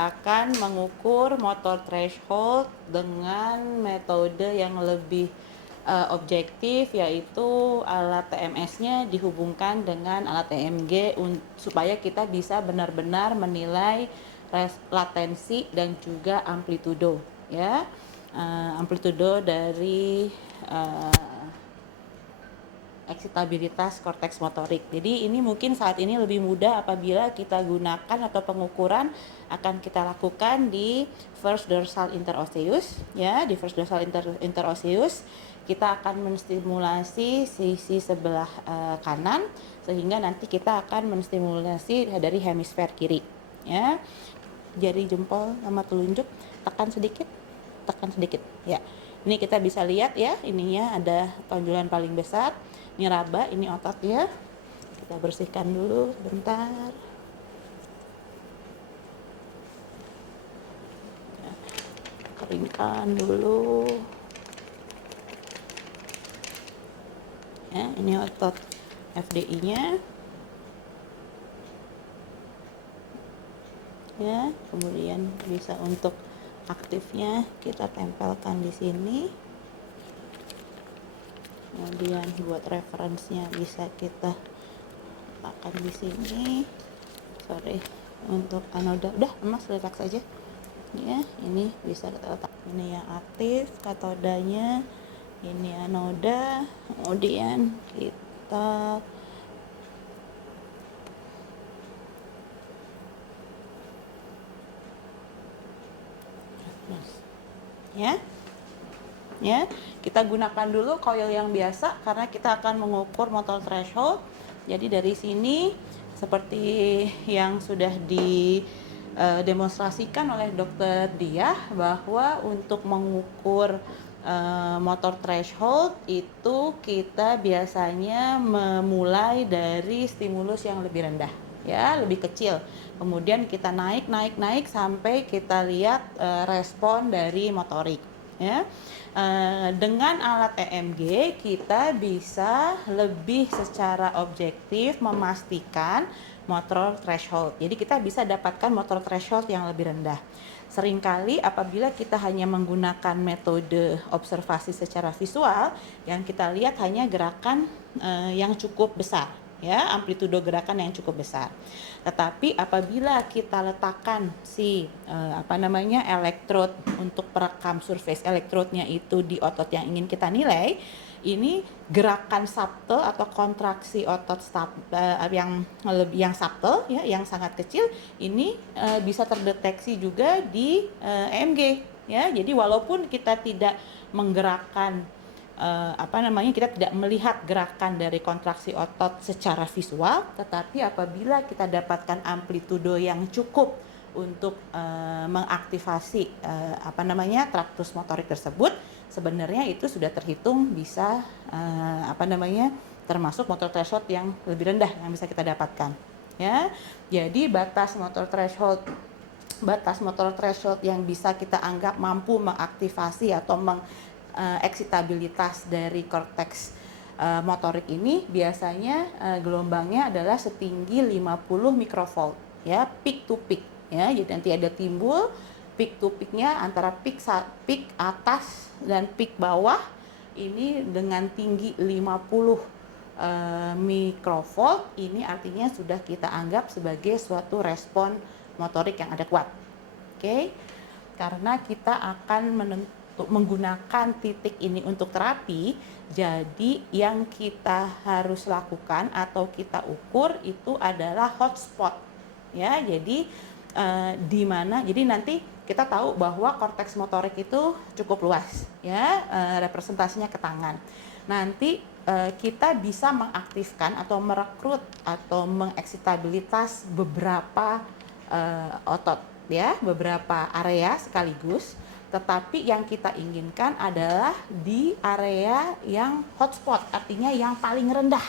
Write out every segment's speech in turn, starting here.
kita akan mengukur motor threshold dengan metode yang lebih objektif, yaitu alat TMS-nya dihubungkan dengan alat EMG supaya kita bisa benar-benar menilai latensi dan juga amplitudo, ya. Amplitudo dari eksitabilitas korteks motorik. Jadi ini mungkin saat ini lebih mudah apabila kita gunakan atau pengukuran akan kita lakukan di first dorsal interosseous, ya. Di first dorsal interosseous kita akan menstimulasi sisi sebelah kanan, sehingga nanti kita akan menstimulasi dari hemisfer kiri, ya. Jari jempol sama telunjuk tekan sedikit, ya. Ini kita bisa lihat, ya, ininya ada tonjolan paling besar. Ini raba, ini ototnya. Kita bersihkan dulu sebentar. Ya, keringkan dulu. Ya, ini otot FDI-nya. Ya, kemudian bisa untuk aktifnya kita tempelkan di sini. Kemudian buat referensinya bisa kita letakkan di sini. Untuk anoda udah emas, relax saja, ya. Ini bisa kita letak, ini yang aktif katodanya, ini anoda. Kemudian kita ya, kita gunakan dulu coil yang biasa karena kita akan mengukur motor threshold. Jadi dari sini seperti yang sudah didemonstrasikan oleh Dokter Diah, bahwa untuk mengukur motor threshold itu kita biasanya memulai dari stimulus yang lebih rendah, ya, lebih kecil. Kemudian kita naik sampai kita lihat respon dari motorik, ya. Dengan alat EMG kita bisa lebih secara objektif memastikan motor threshold. Jadi kita bisa dapatkan motor threshold yang lebih rendah. Seringkali apabila kita hanya menggunakan metode observasi secara visual, yang kita lihat hanya gerakan yang cukup besar, ya, amplitudo gerakan yang cukup besar. Tetapi apabila kita letakkan elektrod untuk perekam surface elektrodnya itu di otot yang ingin kita nilai, ini gerakan subtle atau kontraksi otot yang subtle, ya, yang sangat kecil, ini bisa terdeteksi juga di EMG, ya. Jadi walaupun kita tidak menggerakkan kita tidak melihat gerakan dari kontraksi otot secara visual, tetapi apabila kita dapatkan amplitudo yang cukup untuk mengaktifasi traktus motorik tersebut, sebenarnya itu sudah terhitung bisa termasuk motor threshold yang lebih rendah yang bisa kita dapatkan, ya. Jadi batas motor threshold yang bisa kita anggap mampu mengaktifasi atau eksitabilitas dari korteks motorik ini biasanya gelombangnya adalah setinggi 50 mikrovolt, ya, peak to peak, ya. Jadi nanti ada timbul peak to peaknya antara peak atas dan peak bawah ini dengan tinggi 50 mikrovolt. Ini artinya sudah kita anggap sebagai suatu respon motorik yang ada kuat. Oke. Karena kita akan menggunakan titik ini untuk terapi, jadi yang kita harus lakukan atau kita ukur itu adalah hotspot, ya. Jadi jadi nanti kita tahu bahwa korteks motorik itu cukup luas, ya, representasinya ke tangan. Nanti kita bisa mengaktifkan atau merekrut atau mengeksitabilitas beberapa otot, ya, beberapa area sekaligus. Tetapi yang kita inginkan adalah di area yang hotspot, artinya yang paling rendah,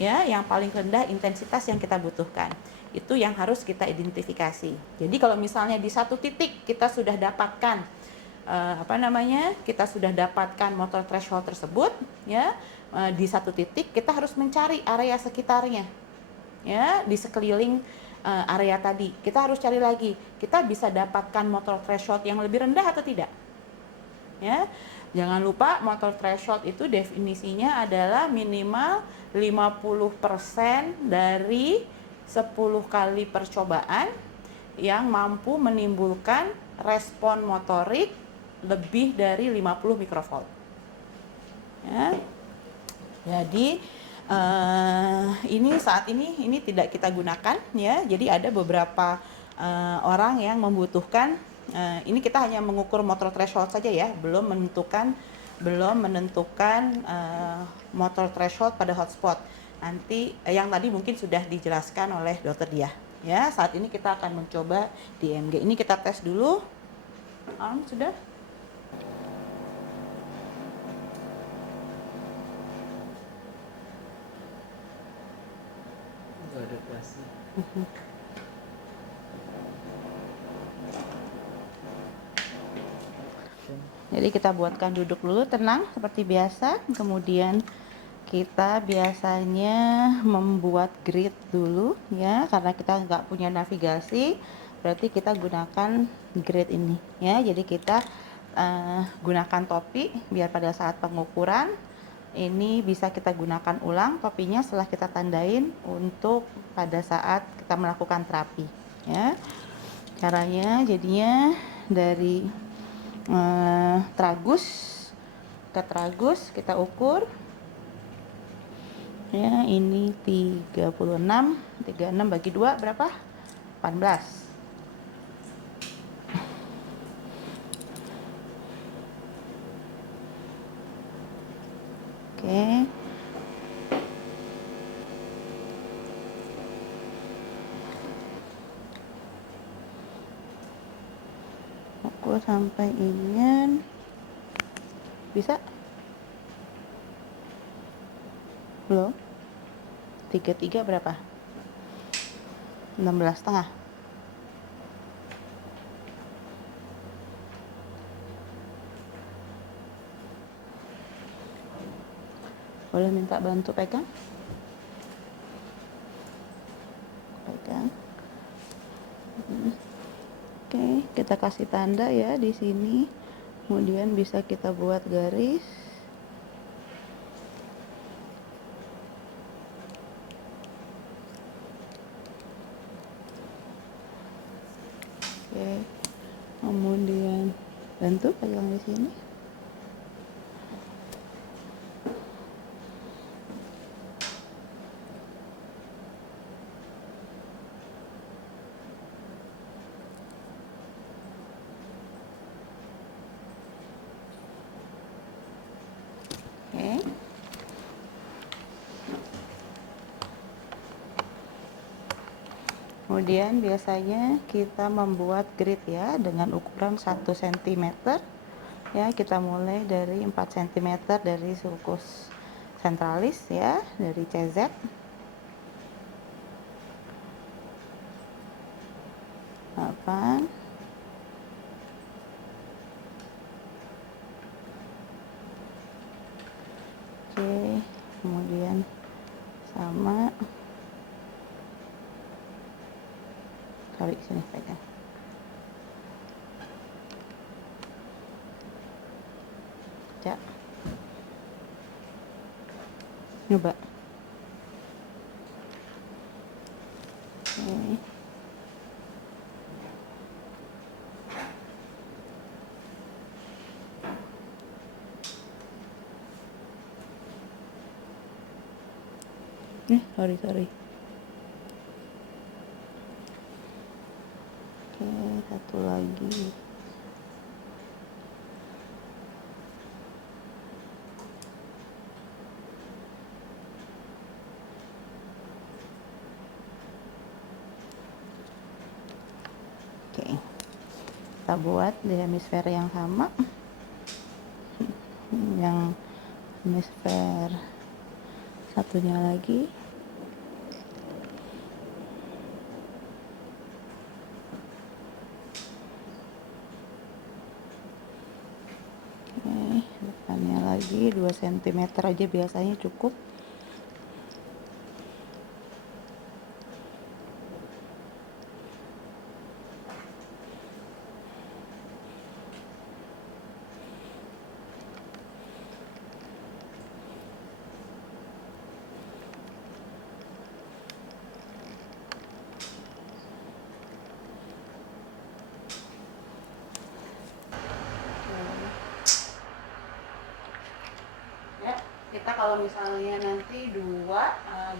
ya, yang paling rendah intensitas yang kita butuhkan. Itu yang harus kita identifikasi. Jadi kalau misalnya di satu titik kita sudah dapatkan kita sudah dapatkan motor threshold tersebut, ya, di satu titik kita harus mencari area sekitarnya, ya, di sekeliling area tadi. Kita harus cari lagi, kita bisa dapatkan motor threshold yang lebih rendah atau tidak. Ya, jangan lupa motor threshold itu definisinya adalah minimal 50% dari 10 kali percobaan yang mampu menimbulkan respon motorik lebih dari 50 mikrovolt. Ya. Jadi ini saat ini tidak kita gunakan ya. Jadi ada beberapa orang yang membutuhkan ini kita hanya mengukur motor threshold saja ya, belum menentukan motor threshold pada hotspot. Nanti yang tadi mungkin sudah dijelaskan oleh Dokter Diah. Ya, saat ini kita akan mencoba DMG. Ini kita tes dulu. Sudah? Enggak ada kelasnya. Jadi kita buatkan duduk dulu tenang seperti biasa. Kemudian kita biasanya membuat grid dulu ya, karena kita nggak punya navigasi, berarti kita gunakan grid ini ya. Jadi kita gunakan topi biar pada saat pengukuran ini bisa kita gunakan ulang topinya setelah kita tandain untuk pada saat kita melakukan terapi ya. Caranya jadinya dari tragus ke tragus kita ukur ya, ini 36 bagi 2 berapa? 18. Oke. Ukur sampai ingin bisa belum 33 berapa 16,5 boleh minta bantu pegang Oke, kita kasih tanda ya di sini, kemudian bisa kita buat garis. Oke, kemudian bantu pegang di sini. Oke. Kemudian biasanya kita membuat grid ya dengan ukuran 1 cm ya. Kita mulai dari 4 cm dari sulcus centralis ya, dari CZ. Oke, kemudian sama tarik sini pegang. Ya. Coba. Oke. Sorry. Oke, satu lagi. Oke, kita buat di hemisfer yang sama, yang hemisfer satunya lagi. Oke, depannya lagi 2 cm aja biasanya cukup. kalau misalnya nanti 2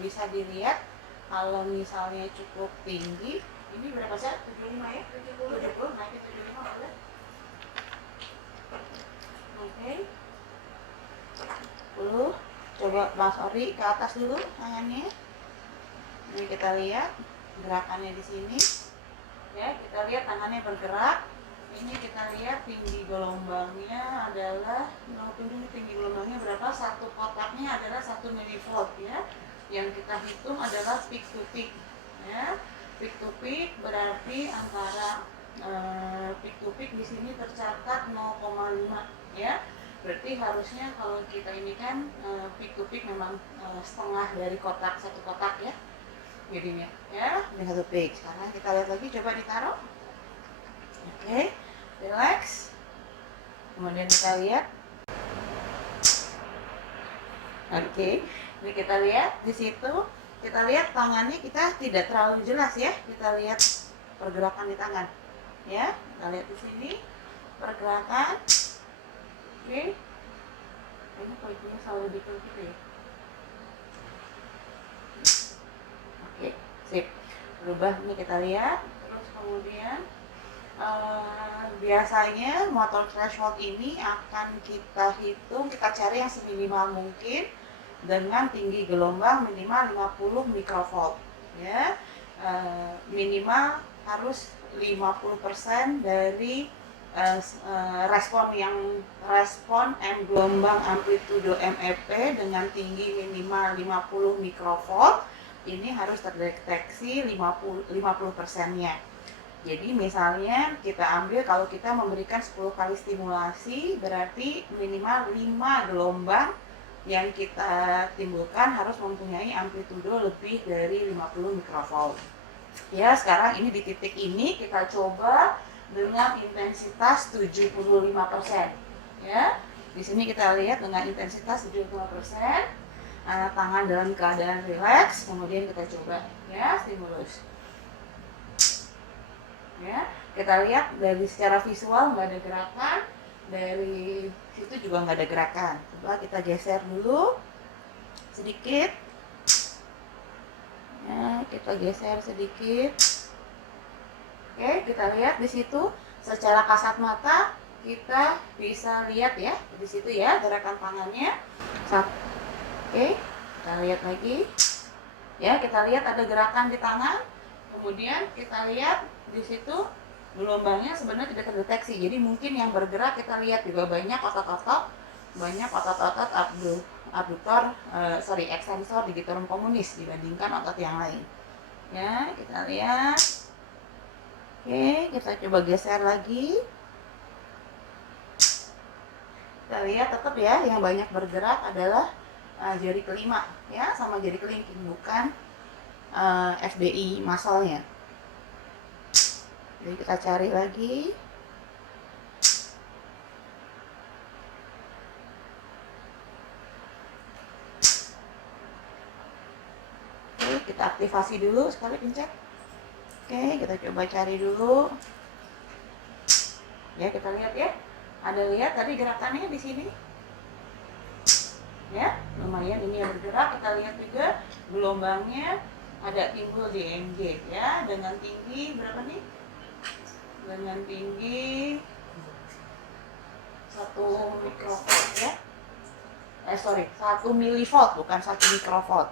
bisa dilihat kalau misalnya cukup tinggi. Ini berapa sih? 75 ya? 70, naik 75 boleh. Oke. 10. Coba Mas Ori ke atas dulu tangannya. Ini kita lihat gerakannya di sini. Ya, kita lihat tangannya bergerak. Ini kita lihat tinggi gelombangnya adalah, tinggi gelombangnya berapa? Satu kotaknya adalah 1 milivolt ya. Yang kita hitung adalah peak to peak ya. Peak to peak berarti antara peak to peak di sini tercatat 0,5 ya. Berarti harusnya kalau kita ini kan peak to peak memang setengah dari kotak, satu kotak ya. Jadinya ya, ini satu peak. Sekarang kita lihat lagi, coba ditaruh. Oke, relax. Kemudian kita lihat. Oke, ini kita lihat di situ. Kita lihat tangannya kita tidak terlalu jelas ya. Kita lihat pergerakan di tangan. Ya, kita lihat di sini pergerakan. Oke. Ini posisinya selalu dikit gitu ya. Oke, sip. Berubah ini kita lihat. Terus kemudian biasanya motor threshold ini akan kita hitung, kita cari yang seminimal mungkin dengan tinggi gelombang minimal 50 mikrovolt ya. Minimal harus 50% dari respon gelombang amplitudo MEP dengan tinggi minimal 50 mikrovolt ini harus terdeteksi 50%-nya. Jadi misalnya kita ambil, kalau kita memberikan 10 kali stimulasi berarti minimal 5 gelombang yang kita timbulkan harus mempunyai amplitudo lebih dari 50 mikrovolt. Ya, sekarang ini di titik ini kita coba dengan intensitas 75%. Ya. Di sini kita lihat dengan intensitas 75%, tangan dalam keadaan rileks, kemudian kita coba ya stimulus. Ya, kita lihat dari secara visual nggak ada gerakan, dari situ juga nggak ada gerakan. Coba kita geser dulu sedikit. Ya, kita geser sedikit. Oke, kita lihat di situ secara kasat mata kita bisa lihat ya di situ ya gerakan tangannya. Oke, kita lihat lagi. Ya, kita lihat ada gerakan di tangan. Kemudian kita lihat di situ gelombangnya sebenarnya tidak terdeteksi. Jadi mungkin yang bergerak kita lihat juga banyak otot-otot, extensor digitorum communis dibandingkan otot yang lain. Ya, kita lihat. Oke, kita coba geser lagi. Kita lihat tetap ya yang banyak bergerak adalah jari kelima ya sama jari kelingking, bukan FDI muscle-nya. Jadi kita cari lagi. Oke, kita aktifasi dulu sekali, pencet. Oke, kita coba cari dulu. Ya, kita lihat ya. Ada lihat tadi gerakannya di sini. Ya, lumayan ini yang bergerak. Kita lihat juga gelombangnya ada timbul di MG ya, dengan tinggi berapa nih? Dengan tinggi 1 mikrovolt ya. 1 milivolt bukan 1 mikrovolt.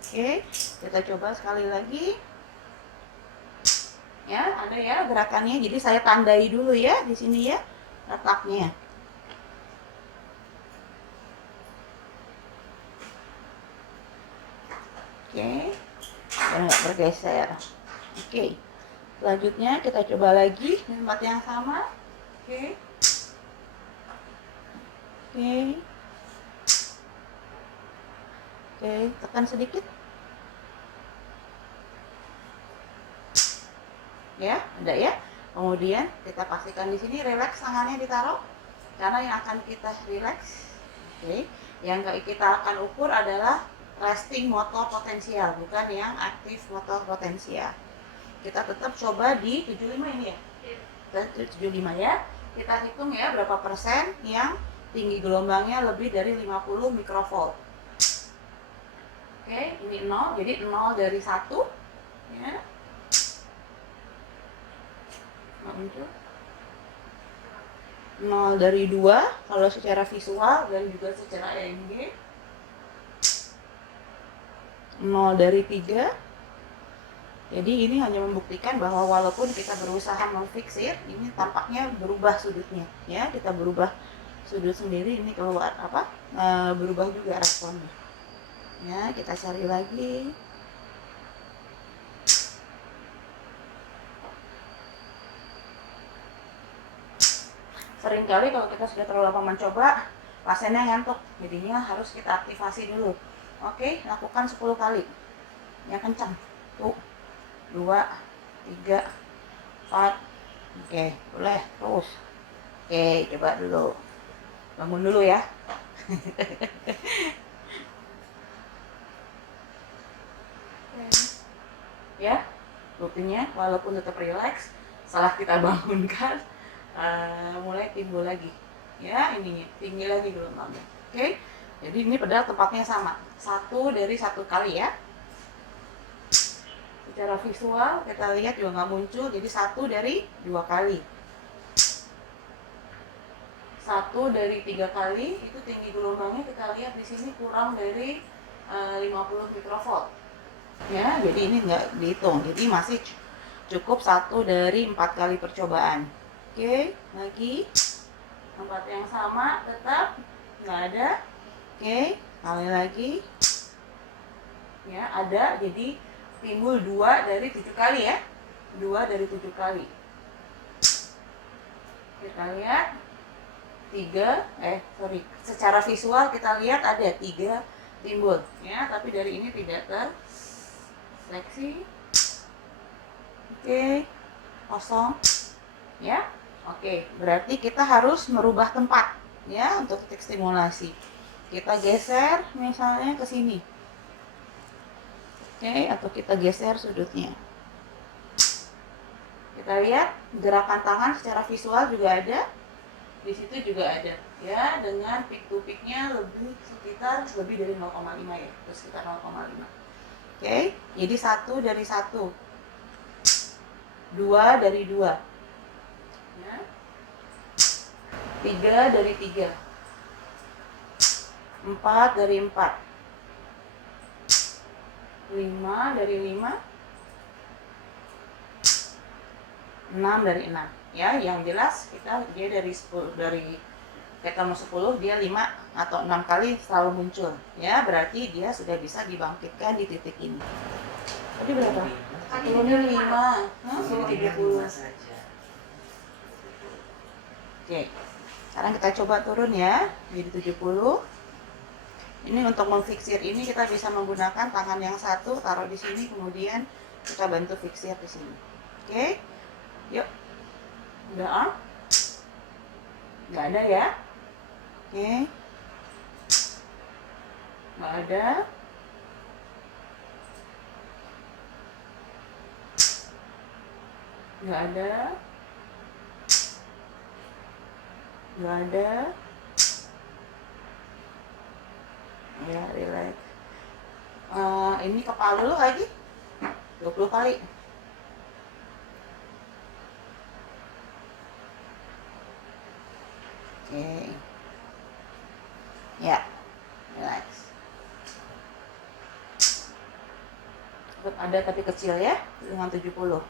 Oke, kita coba sekali lagi. Ya, ada ya gerakannya. Jadi saya tandai dulu ya di sini ya letaknya. Oke, bergeser. Oke, selanjutnya kita coba lagi di tempat yang sama. Oke. Oke, tekan sedikit. Ya, ada ya. Kemudian kita pastikan di sini relax, tangannya ditaruh. Karena yang akan kita relax, oke, yang kita akan ukur adalah resting motor potensial, bukan yang aktif motor potensial. Kita tetap coba di 75 ini ya. 75 ya. Kita hitung ya berapa persen yang tinggi gelombangnya lebih dari 50 mikrovolt. Ini 0, jadi 0 dari 1 ya. Nggak muncul. 0 dari 2 kalau secara visual dan juga secara EMG. 0 dari 3. Jadi ini hanya membuktikan bahwa walaupun kita berusaha memfiksir, ini tampaknya berubah sudutnya ya. Kita berubah sudut sendiri, ini keluar berubah juga responnya. Ya, kita cari lagi. Seringkali kalau kita sudah terlalu lama mencoba, pasiennya ngantuk, jadinya harus kita aktivasi dulu. Oke, lakukan 10 kali. Yang kencang. 1, 2, 3, 4. Oke, boleh terus. Oke, coba dulu. Bangun dulu ya. Ya, rutinnya walaupun tetap rileks, setelah kita bangunkan mulai timbul lagi. Ya, ininya tinggi lagi gelombangnya. Oke. Jadi ini padahal tempatnya sama. 1 dari 1 kali ya. Secara visual kita lihat juga nggak muncul, jadi 1 dari 2 kali. 1 dari 3 kali itu tinggi gelombangnya kita lihat di sini kurang dari 50 mikrovolt. Ya, jadi ini nggak dihitung, jadi masih cukup 1 dari 4 kali percobaan. Oke, lagi tempat yang sama tetap nggak ada. Oke, kali lagi ya ada, jadi timbul 2 dari 7 kali ya. 2 dari 7 kali. Kita lihat 3, secara visual kita lihat ada 3 timbul ya, tapi dari ini tidak terseleksi. Oke, kosong ya. Oke, berarti kita harus merubah tempat ya untuk titik stimulasi. Kita geser misalnya ke sini. Oke, atau kita geser sudutnya. Kita lihat gerakan tangan secara visual juga ada. Di situ juga ada ya, dengan peak to peaknya sekitar lebih dari 0,5 ya, sekitar 0,5. Oke, jadi 1 dari 1, 2 dari 2 ya, 3 dari 3, 4 dari 4, 5 dari 5, 6 dari 6 ya. Yang jelas dia dari 10, dari ketemu 10 dia 5 atau 6 kali selalu muncul ya, berarti dia sudah bisa dibangkitkan di titik ini. Tadi berapa? Turunnya 5, jadi 30. Oke, sekarang kita coba turun ya, jadi 70. Ini untuk memfiksir ini kita bisa menggunakan tangan yang satu, taruh di sini, kemudian kita bantu fiksir di sini. Oke, yuk. Udah? Nggak ada ya? Oke. Nggak ada. Nggak ada. Nggak ada. Ya, relax. Ini kepala dulu lagi 20 kali. Oke. Ya, relax. Tetap ada tapi kecil ya, dengan 70.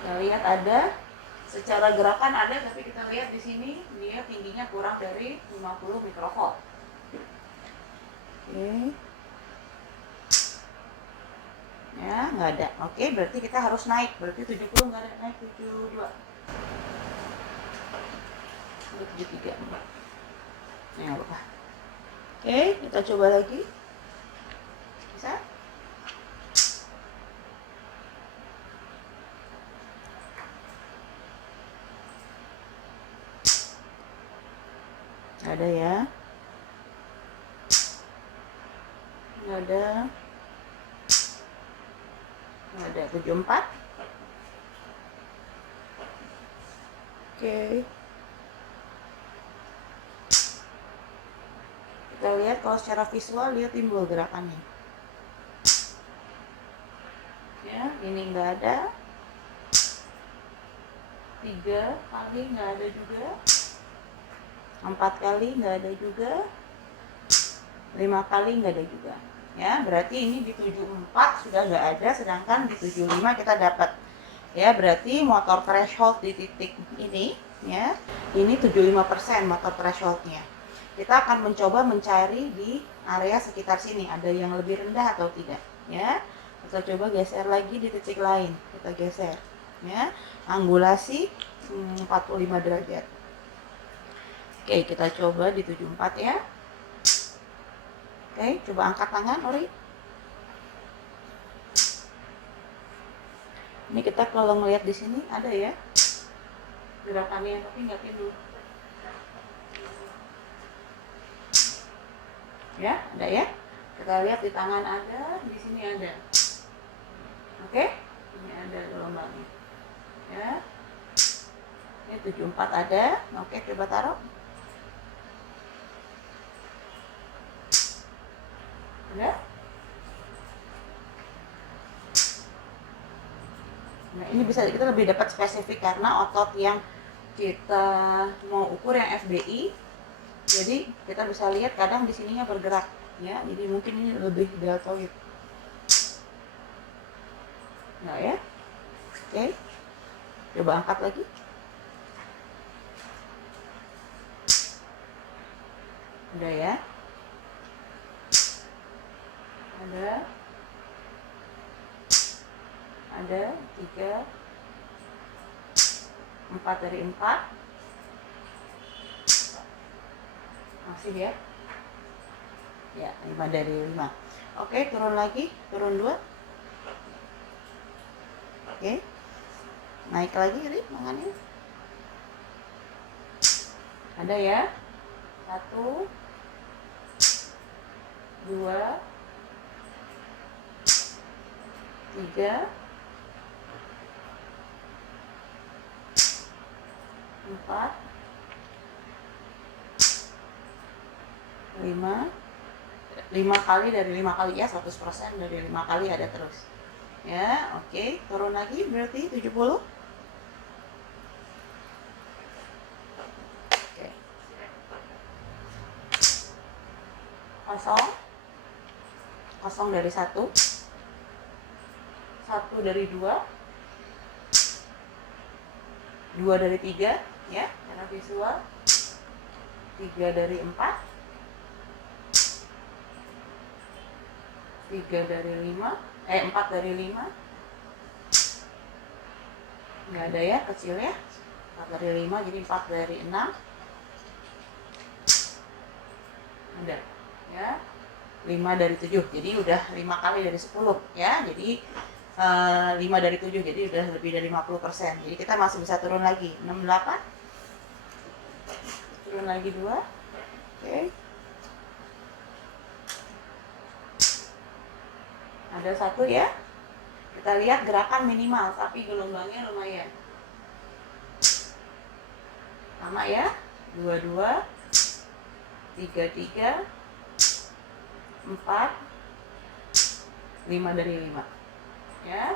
Kita lihat ada, secara gerakan ada, tapi kita lihat di sini dia tingginya kurang dari 50 mikrovolt. Oke. Ya, nggak ada. Oke, berarti kita harus naik. Berarti 70 nggak ada, naik 72. 73. Ini nggak apa-apa. Oke, kita coba lagi. Bisa? Nggak ada ya. Nggak ada. Nggak ada. 74. Oke. Kita lihat kalau secara visual dia timbul gerakannya. Ya, ini nggak ada. 3 kali nggak ada juga. 4 kali nggak ada juga. 5 kali nggak ada juga. Ya, berarti ini di 74 sudah nggak ada, sedangkan di 75 kita dapat. Ya, berarti motor threshold di titik ini, ya, ini 75% motor thresholdnya. Kita akan mencoba mencari di area sekitar sini, ada yang lebih rendah atau tidak, ya. Kita coba geser lagi di titik lain, kita geser, ya. Angulasi 45 derajat. Oke, kita coba di 74 ya. Oke, coba angkat tangan, Ori. Ini kita kalau melihat di sini ada ya gerakannya, tapi nggak timbul. Ya, ada ya. Kita lihat di tangan ada, di sini ada. Oke, ini ada gelombangnya. Ya, ini 74 ada. Oke, coba taruh. Ada. Nah, ini bisa kita lebih dapat spesifik karena otot yang kita mau ukur yang FBI. Jadi kita bisa lihat kadang di sininya bergerak, ya. Jadi mungkin ini lebih deltoid. Nah ya, oke. Coba angkat lagi. Udah ya. Ada 3, 4 dari 4. Masih ya. Ya, 5 dari 5. Oke, turun lagi, turun 2. Oke. Naik lagi ini tangannya. Ada ya. 1, 2, 3, 4, 5. 5 kali dari 5 kali ya, 100% dari 5 kali ada terus. Ya, oke. Turun lagi berarti 70. Oke. 0. 0 dari 1. 1 dari 2. 2 dari 3, ya, karena visual. 3 dari 4. 3 dari 5. 4 dari 5. Nggak ada ya, kecil ya. 4 dari 5, jadi 4 dari 6. Ada, ya. 5 dari 7, jadi udah 5 kali dari 10, ya. Jadi 5 dari 7, jadi udah lebih dari 50%. Jadi kita masih bisa turun lagi. 68. Turun lagi 2. Oke. Ada 1 ya. Kita lihat gerakan minimal, tapi gelombangnya lumayan. Sama ya. 22, 33, 4, 5 dari 5. Ya.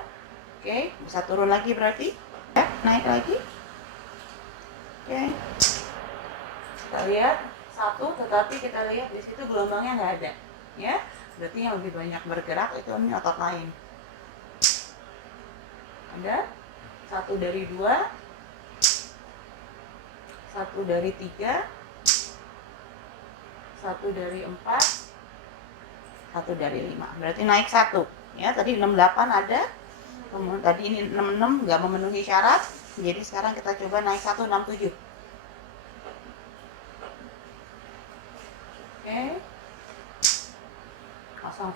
Oke, bisa turun lagi berarti. Ya, naik lagi. Oke. Kita lihat 1, tetapi kita lihat di situ gelombangnya nggak ada. Ya. Berarti yang lebih banyak bergerak itu ini otot lain. Ada 1 dari 2, 1 dari 3, 1 dari 4, 1 dari 5. Berarti naik 1. Ya, tadi 68 ada. Kemudian tadi ini 66 nggak memenuhi syarat. Jadi sekarang kita coba naik 1, 67. Oke. 01.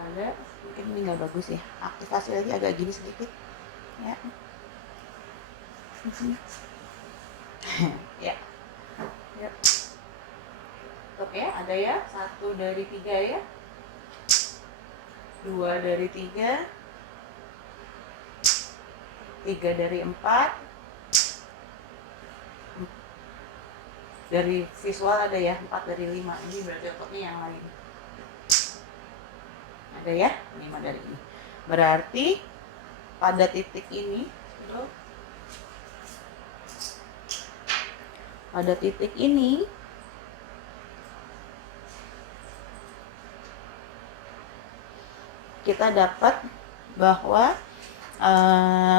Ada, mungkin ini nggak bagus ya. Aktivasi lagi agak gini sedikit. Ya. Ya. Ya. Oke, ada ya. 1 dari 3 ya. 2 dari 3. 3 dari 4. Dari visual ada ya, 4 dari 5. Ini berarti outputnya yang lain. Ada ya, 5 dari ini. Berarti pada titik ini, kita dapat bahwa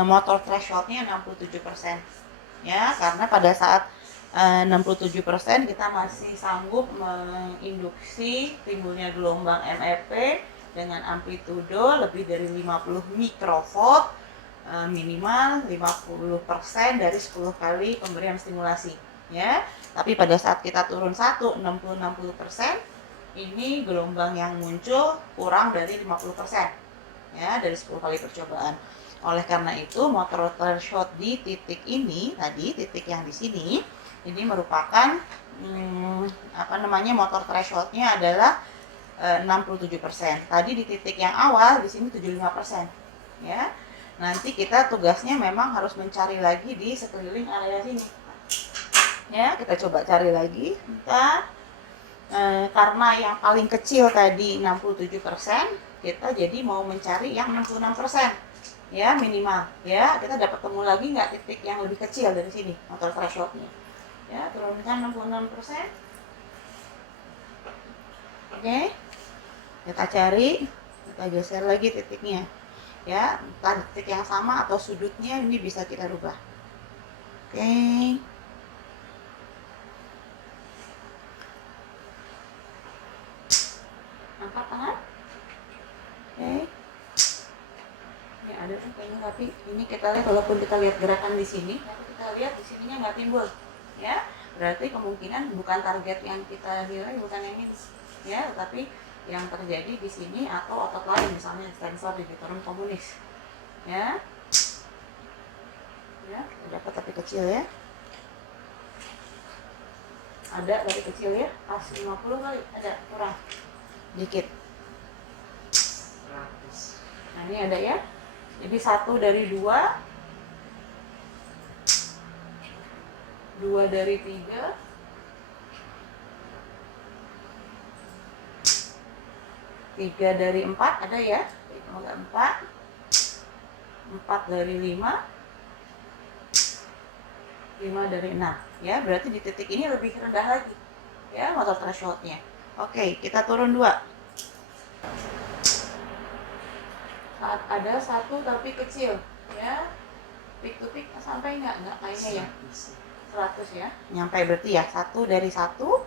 motor thresholdnya 67%. Ya, karena pada saat 67% kita masih sanggup menginduksi timbulnya gelombang MEP dengan amplitudo lebih dari 50 mikrovolt, minimal 50% dari 10 kali pemberian stimulasi, ya. Tapi pada saat kita turun 60% ini gelombang yang muncul kurang dari 50%, ya, dari 10 kali percobaan. Oleh karena itu, motor threshold di titik ini tadi, titik yang di sini, ini merupakan motor thresholdnya adalah 67%. Tadi di titik yang awal di sini 75%, ya. Nanti kita tugasnya memang harus mencari lagi di sekeliling area sini, ya. Kita coba cari lagi, bentar. Karena yang paling kecil tadi 67%, kita jadi mau mencari yang 66%, ya, minimal, ya. Kita dapat temu lagi nggak titik yang lebih kecil dari sini motor thresholdnya, ya. Turunkan 66%. Oke, kita cari, kita geser lagi titiknya, ya. Entah titik yang sama atau sudutnya ini bisa kita rubah. Oke, angkat tangan. Oke, ini ada kan kayaknya, tapi ini kita lihat, walaupun kita lihat gerakan di sini, tapi kita lihat di sininya nggak timbul, ya. Berarti kemungkinan bukan target yang kita nilai, bukan yang ini, ya, tapi yang terjadi di sini atau otot lain, misalnya extensor digitorum communis, ya. Ya, dapat tapi kecil, ya. Ada tapi kecil, ya. Pas 50 kali ada, kurang dikit. Nah, ini ada, ya. Jadi 1 dari 2, 2 dari 3, 3 dari 4 ada, ya. Ada 4, 4 dari 5, 5 dari 6, ya. Berarti di titik ini lebih rendah lagi, ya, motor thresholdnya. Oke, kita turun 2. Saat ada 1 tapi kecil, ya. Peak to peak sampai nggak kayaknya, ya. 100, ya. Nyampe berarti, ya. 1 dari 1,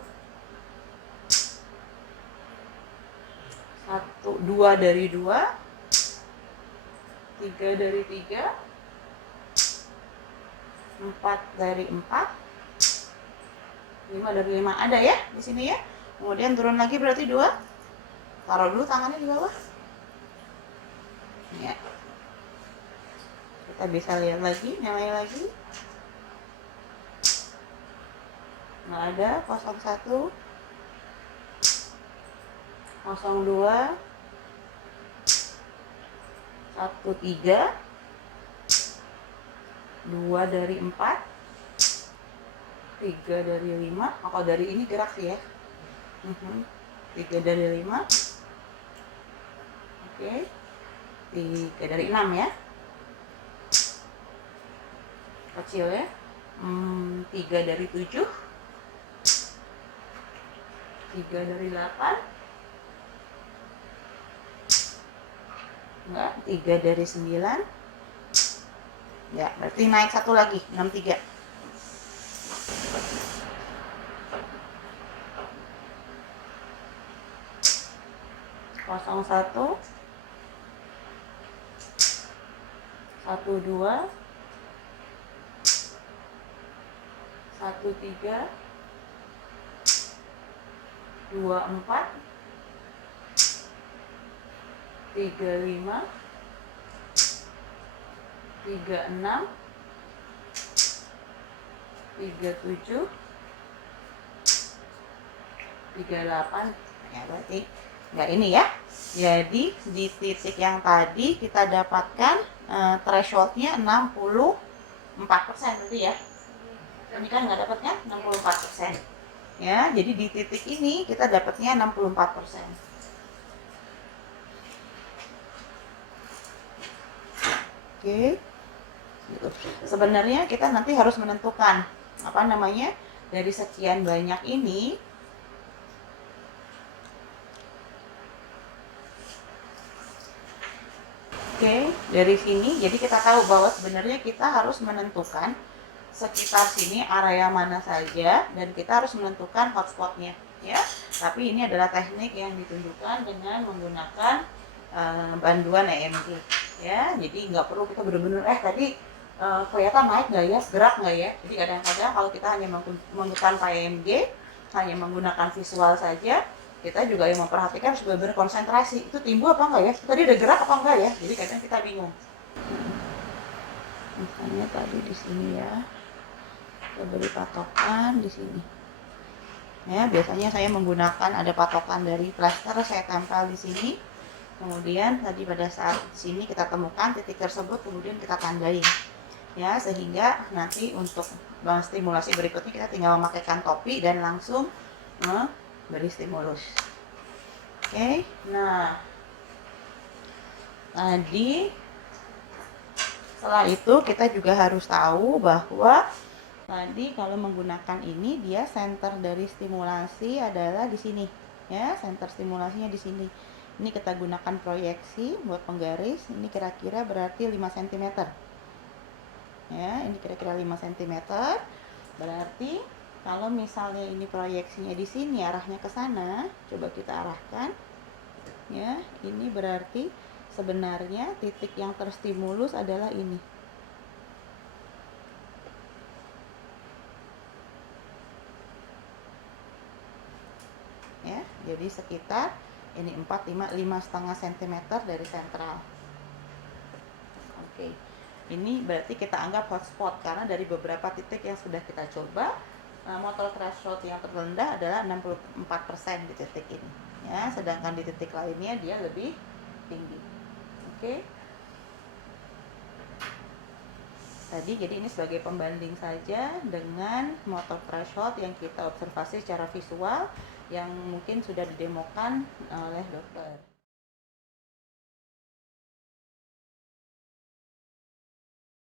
2 dari 2, 3 dari 3, 4 dari 4, 5 dari 5 ada, ya, di sini, ya. Kemudian turun lagi berarti 2. Taruh dulu tangannya di bawah, ya. Kita bisa lihat lagi, nyalain lagi. Nggak ada. 01, 02, 13, 2 dari 4, 3 dari 5. Kalau dari ini gerak sih, ya. 3 dari 5. Oke, 3 dari 6, ya. Kecil, ya. 3 dari 7, 3 dari 8, enggak, 3 dari 9, ya, berarti naik 1 lagi, 63. Kosong 1, 12, 13, 24, 35, 36, 37, 38, ya, berarti nggak ini, ya. Jadi di titik yang tadi kita dapatkan thresholdnya 64%, berarti, ya. Ini kan nggak dapat, kan, 64%. Ya, jadi di titik ini kita dapatnya 64%. Oke. Gitu. Sebenarnya kita nanti harus menentukan apa namanya, dari sekian banyak ini dari sini jadi kita tahu bahwa sebenarnya kita harus menentukan sekitar sini area mana saja, dan kita harus menentukan hotspotnya ya. Tapi ini adalah teknik yang ditunjukkan dengan menggunakan bantuan EMG ya. Jadi nggak perlu kita benar-benar tadi kelihatan naik nggak ya, gerak nggak ya. Jadi kadang-kadang kalau kita hanya menggunakan EMG, hanya menggunakan visual saja, kita juga yang memperhatikan harus benar-benar konsentrasi, itu timbul apa enggak ya, tadi ada gerak apa enggak ya. Jadi kadang kita bingung. Misalnya tadi di sini ya, kita beri patokan di sini ya. Biasanya saya menggunakan ada patokan dari plaster, saya tempel di sini. Kemudian tadi pada saat di sini kita temukan titik tersebut, kemudian kita tandai ya, sehingga nanti untuk stimulasi berikutnya kita tinggal memakaikan topi dan langsung beri stimulus. Oke, nah tadi setelah itu kita juga harus tahu bahwa tadi kalau menggunakan ini, dia center dari stimulasi adalah di sini ya, center stimulasinya di sini. Ini kita gunakan proyeksi buat penggaris, ini kira-kira berarti 5 cm ya, ini kira-kira 5 cm. Berarti kalau misalnya ini proyeksinya di sini, arahnya ke sana, coba kita arahkan ya. Ini berarti sebenarnya titik yang terstimulus adalah ini ya. Jadi sekitar ini 5,5 cm dari sentral. Oke, ini berarti kita anggap hotspot karena dari beberapa titik yang sudah kita coba, motor threshold yang terendah adalah 64% di titik ini ya, sedangkan di titik lainnya dia lebih tinggi. Oke, tadi jadi ini sebagai pembanding saja dengan motor threshold yang kita observasi secara visual yang mungkin sudah didemokan oleh dokter.